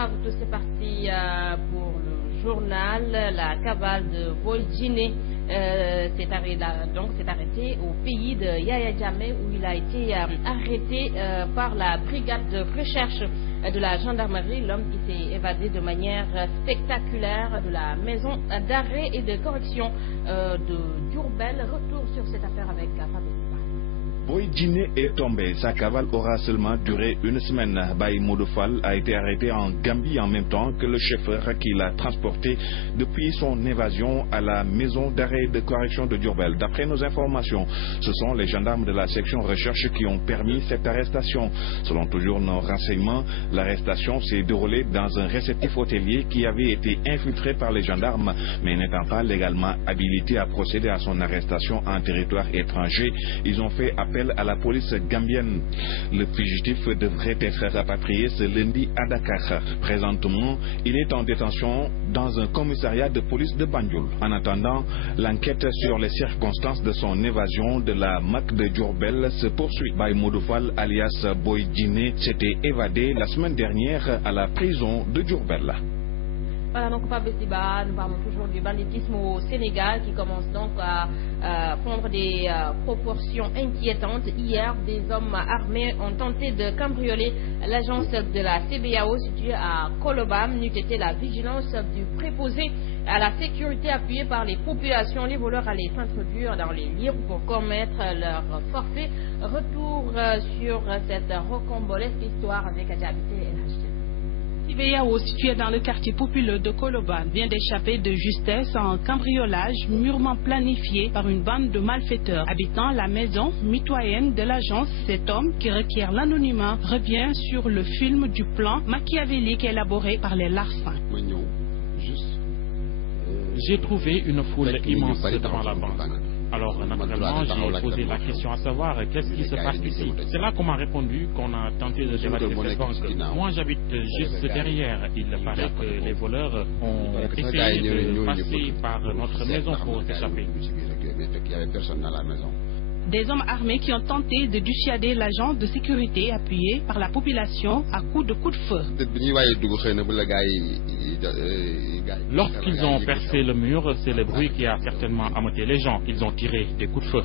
à vous tous, c'est parti pour le journal. La cavale de Boy Djiné s'est arrêtée au pays de Yaya Jammeh où il a été arrêté par la brigade de recherche de la gendarmerie. L'homme qui s'est évadé de manière spectaculaire de la maison d'arrêt et de correction de Diourbel. Retour sur cette affaire avec Fabien. Boy Djiné est tombé. Sa cavale aura seulement duré une semaine. Baye Modofal a été arrêté en Gambie en même temps que le chauffeur qui l'a transporté depuis son évasion à la maison d'arrêt de correction de Diourbel. D'après nos informations, ce sont les gendarmes de la section recherche qui ont permis cette arrestation. Selon toujours nos renseignements, l'arrestation s'est déroulée dans un réceptif hôtelier qui avait été infiltré par les gendarmes, mais n'étant pas légalement habilité à procéder à son arrestation en territoire étranger, ils ont fait appel à la police gambienne. Le fugitif devrait être rapatrié ce lundi à Dakar. Présentement, il est en détention dans un commissariat de police de Banjul. En attendant, l'enquête sur les circonstances de son évasion de la MAC de Diourbel se poursuit. Baye Modofal alias Boy Djiné s'était évadé la semaine dernière à la prison de Diourbel. Voilà, donc Pape Siba, nous parlons toujours du banditisme au Sénégal qui commence donc à prendre des proportions inquiétantes. Hier, des hommes armés ont tenté de cambrioler l'agence de la CBAO située à Kolobam. N'eût été la vigilance du préposé à la sécurité appuyée par les populations. Les voleurs allaient s'introduire dans les lieux pour commettre leur forfait. Retour sur cette rocambolesque histoire avec Adjabité et Lachette. CBAO, situé dans le quartier populaire de Koloban, vient d'échapper de justesse à un cambriolage mûrement planifié par une bande de malfaiteurs. Habitant la maison mitoyenne de l'agence, cet homme, qui requiert l'anonymat, revient sur le film du plan machiavélique élaboré par les Larsins. J'ai trouvé une foule immense devant la banque. Alors, naturellement, j'ai posé la question à savoir qu'est-ce qui se passe ici. C'est là qu'on m'a répondu qu'on a tenté de dévaster cette banque. Moi, j'habite juste derrière. Il paraît que les voleurs ont essayé de passer par notre maison pour s'échapper. Des hommes armés qui ont tenté de dissuader l'agent de sécurité appuyé par la population à coups de feu. Lorsqu'ils ont percé le mur, c'est le bruit qui a certainement ameuté les gens. Ils ont tiré des coups de feu.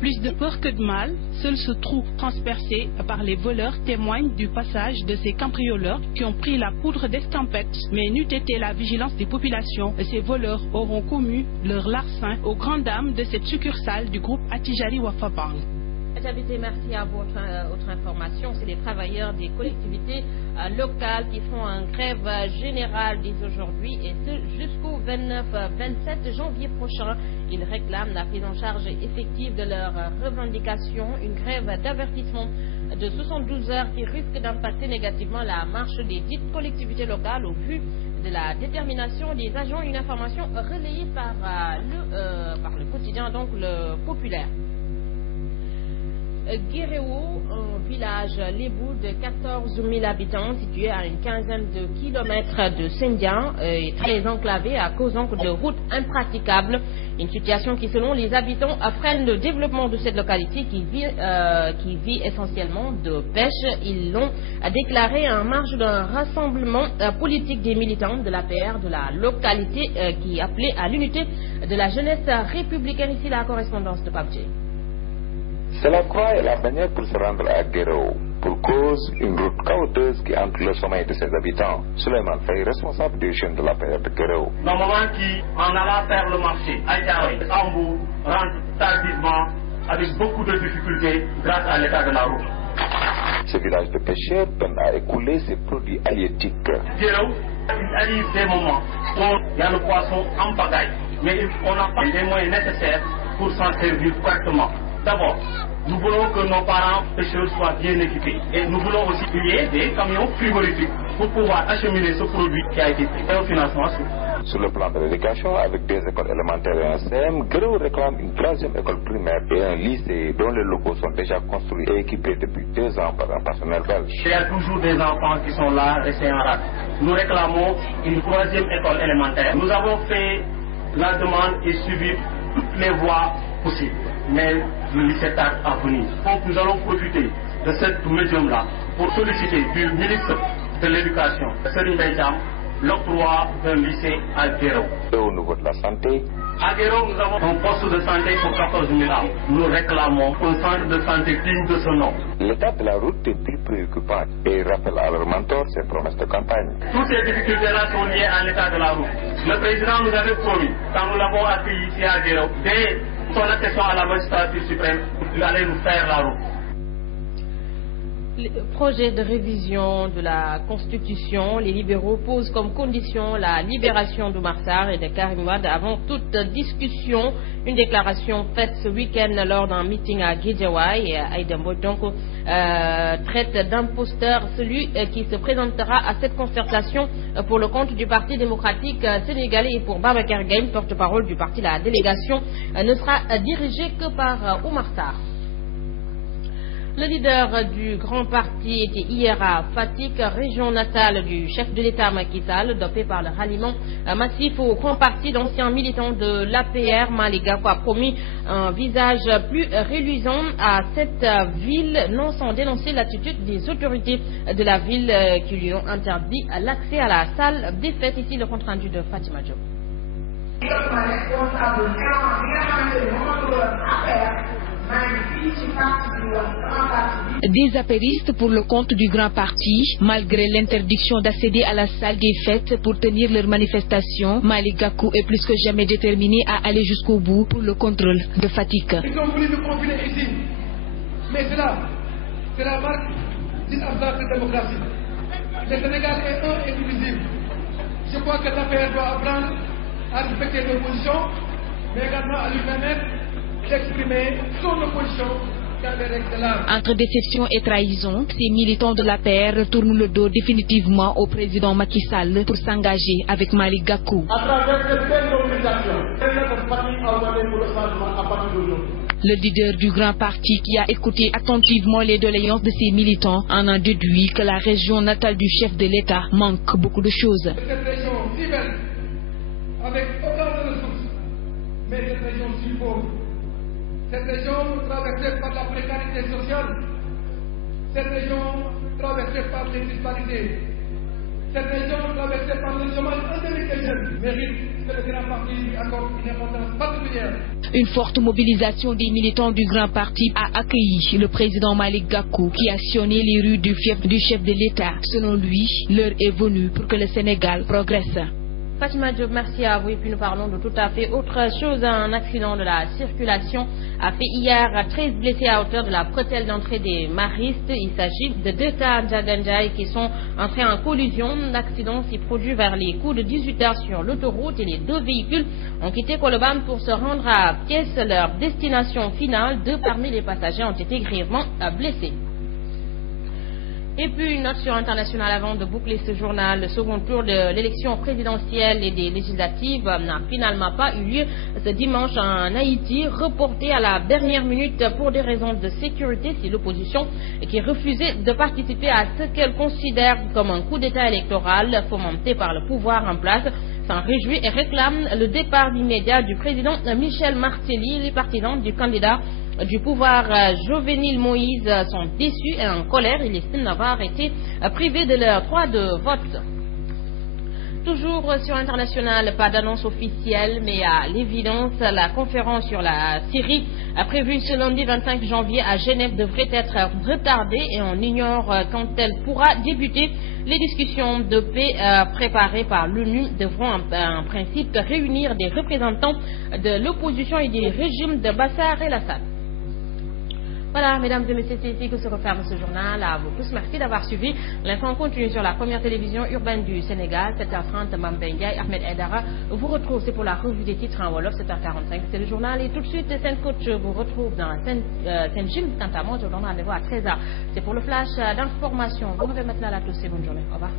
Plus de peur que de mal, seul ce trou transpercé par les voleurs témoigne du passage de ces cambrioleurs qui ont pris la poudre d'escampette. Mais n'eût été la vigilance des populations, ces voleurs auront commis leur larcin aux grandes dames de cette succursale du groupe Attijari Wafabang. Merci à votre autre information. C'est les travailleurs des collectivités locales qui font un grève générale dès aujourd'hui et ce jusqu'au 29-27 janvier prochain. Ils réclament la prise en charge effective de leurs revendications. Une grève d'avertissement de 72 heures qui risque d'impacter négativement la marche des dites collectivités locales au vu de la détermination des agents. Une information relayée par le quotidien, donc le Populaire. Guéréo, un village lébou de 14 000 habitants situé à une quinzaine de kilomètres de Sendian, est très enclavé à cause de routes impraticables. Une situation qui, selon les habitants, freine le développement de cette localité qui vit essentiellement de pêche. Ils l'ont déclaré en marge d'un rassemblement politique des militants de l'APR de la localité qui appelait à l'unité de la jeunesse républicaine. Ici, la correspondance de Pape J. C'est la croix et la bannière pour se rendre à Guéréo. Pour cause, une route chaotique qui entre le sommeil de ses habitants. Suleiman Faye, responsable des jeunes de la paire de Guéréo. Dans le moment qui en allant faire le marché, Ambou rentre tardivement avec beaucoup de difficultés grâce à l'état de la route. Ce village de pêcheurs peine à écouler ses produits halieutiques. Guéréo, il arrive des moments où il y a le poisson en pagaille, mais on n'a pas les moyens nécessaires pour s'en servir correctement. D'abord, nous voulons que nos parents pêcheurs soient bien équipés. Et nous voulons aussi payer des camions frigorifiques pour pouvoir acheminer ce produit qui a été pris. Et au financement. Sur le plan de l'éducation, avec des écoles élémentaires et un CM, Guéréo réclame une troisième école primaire et un lycée dont les locaux sont déjà construits et équipés depuis 2 ans par un personnel belge. Il y a toujours des enfants qui sont là et c'est en rade. Nous réclamons une troisième école élémentaire. Nous avons fait la demande et suivi toutes les voies possibles. Mais le lycée tarde à venir. Donc nous allons profiter de cette médium-là pour solliciter du ministre de l'Éducation, Serigne Mbaye Thiam, l'octroi d'un lycée à Guéro. Et au niveau de la santé, à Guéro, nous avons un poste de santé pour 14 000 âmes. Nous réclamons un centre de santé digne de ce nom. L'état de la route est plus préoccupant et rappelle à leur mentor ses promesses de campagne. Toutes ces difficultés-là sont liées à l'état de la route. Le président nous avait promis, quand nous l'avons accueilli ici à Guéro, dès son accession à la magistrature suprême, il allait nous faire la route. Le projet de révision de la Constitution, les libéraux posent comme condition la libération d'Oumar Sarr et de Karim Wade avant toute discussion. Une déclaration faite ce week-end lors d'un meeting à Guédiawaye et à Aïdembo traite d'imposteur celui qui se présentera à cette concertation pour le compte du Parti démocratique sénégalais et pour Babacar Gaye, porte-parole du parti. La délégation ne sera dirigée que par Oumar Sarr. Le leader du grand parti était hier à Fatick, région natale du chef de l'État Macky Sall, dopé par le ralliement massif au grand parti d'anciens militants de l'APR. Malick Gakou a promis un visage plus reluisant à cette ville, non sans dénoncer l'attitude des autorités de la ville qui lui ont interdit l'accès à la salle des fêtes. Ici le compte rendu de Fatima Diop. Des apéristes pour le compte du grand parti, malgré l'interdiction d'accéder à la salle des fêtes pour tenir leur manifestation, Malick Gakou est plus que jamais déterminé à aller jusqu'au bout pour le contrôle de Fatick. Ils ont voulu nous confiner ici, mais c'est la marque d'une absence de démocratie. Le Sénégal est un et indivisible. Je crois que l'APR doit apprendre à respecter nos positions, mais également à lui permettre d'exprimer son opposition dans les règles de l'art. Entre déception et trahison, ces militants de l'APR tournent le dos définitivement au président Macky Sall pour s'engager avec Malick Gakou. À travers cette belle mobilisation, notre parti a voté pour le changement à partir d'aujourd'hui. Le leader du grand parti, qui a écouté attentivement les doléances de ses militants, en a déduit que la région natale du chef de l'État manque beaucoup de choses. Cette région si belle, avec autant de ressources, mais cette région si pauvre. Cette région traversée par la précarité sociale, cette région traversée par les disparités, cette région traversée par le chômage endémique des jeunes mérite que le grand parti lui accorde une importance particulière. Une forte mobilisation des militants du grand parti a accueilli le président Malick Gakou qui a sillonné les rues du fief du chef de l'État. Selon lui, l'heure est venue pour que le Sénégal progresse. Fatima Diop, merci à vous. Et puis nous parlons de tout à fait autre chose. Un accident de la circulation a fait hier 13 blessés à hauteur de la bretelle d'entrée des Maristes. Il s'agit de deux cars Djagandjaï qui sont entrés en collision. L'accident s'est produit vers les coups de 18h sur l'autoroute et les deux véhicules ont quitté Colobane pour se rendre à Thiès. Leur destination finale, deux parmi les passagers ont été grièvement blessés. Et puis une note sur international avant de boucler ce journal. Le second tour de l'élection présidentielle et des législatives n'a finalement pas eu lieu ce dimanche en Haïti, reporté à la dernière minute pour des raisons de sécurité. C'est l'opposition qui refusait de participer à ce qu'elle considère comme un coup d'État électoral fomenté par le pouvoir en place. S'en réjouit et réclame le départ immédiat du président Michel Martelly. Les partisans du candidat du pouvoir Jovenel Moïse sont déçus et en colère. Ils estiment avoir été privés de leur droit de vote. Toujours sur l'international, pas d'annonce officielle, mais à l'évidence, la conférence sur la Syrie prévue ce lundi 25 janvier à Genève devrait être retardée et on ignore quand elle pourra débuter. Les discussions de paix préparées par l'ONU devront en principe réunir des représentants de l'opposition et du régime de Bachar el-Assad. Voilà, mesdames et messieurs, c'est ici que se referme ce journal. À vous tous, merci d'avoir suivi. L'info continue sur la première télévision urbaine du Sénégal, 7h30, Mambengay, Ahmed Aidara vous retrouve, c'est pour la revue des titres en Wolof, 7h45, c'est le journal. Et tout de suite, Sainte-Coach vous retrouve dans Sainte-Gym. Quant à moi, je vous donne rendez-vous à 13h. C'est pour le flash d'information. Vous m'avez maintenant à tous et bonne journée. Au revoir.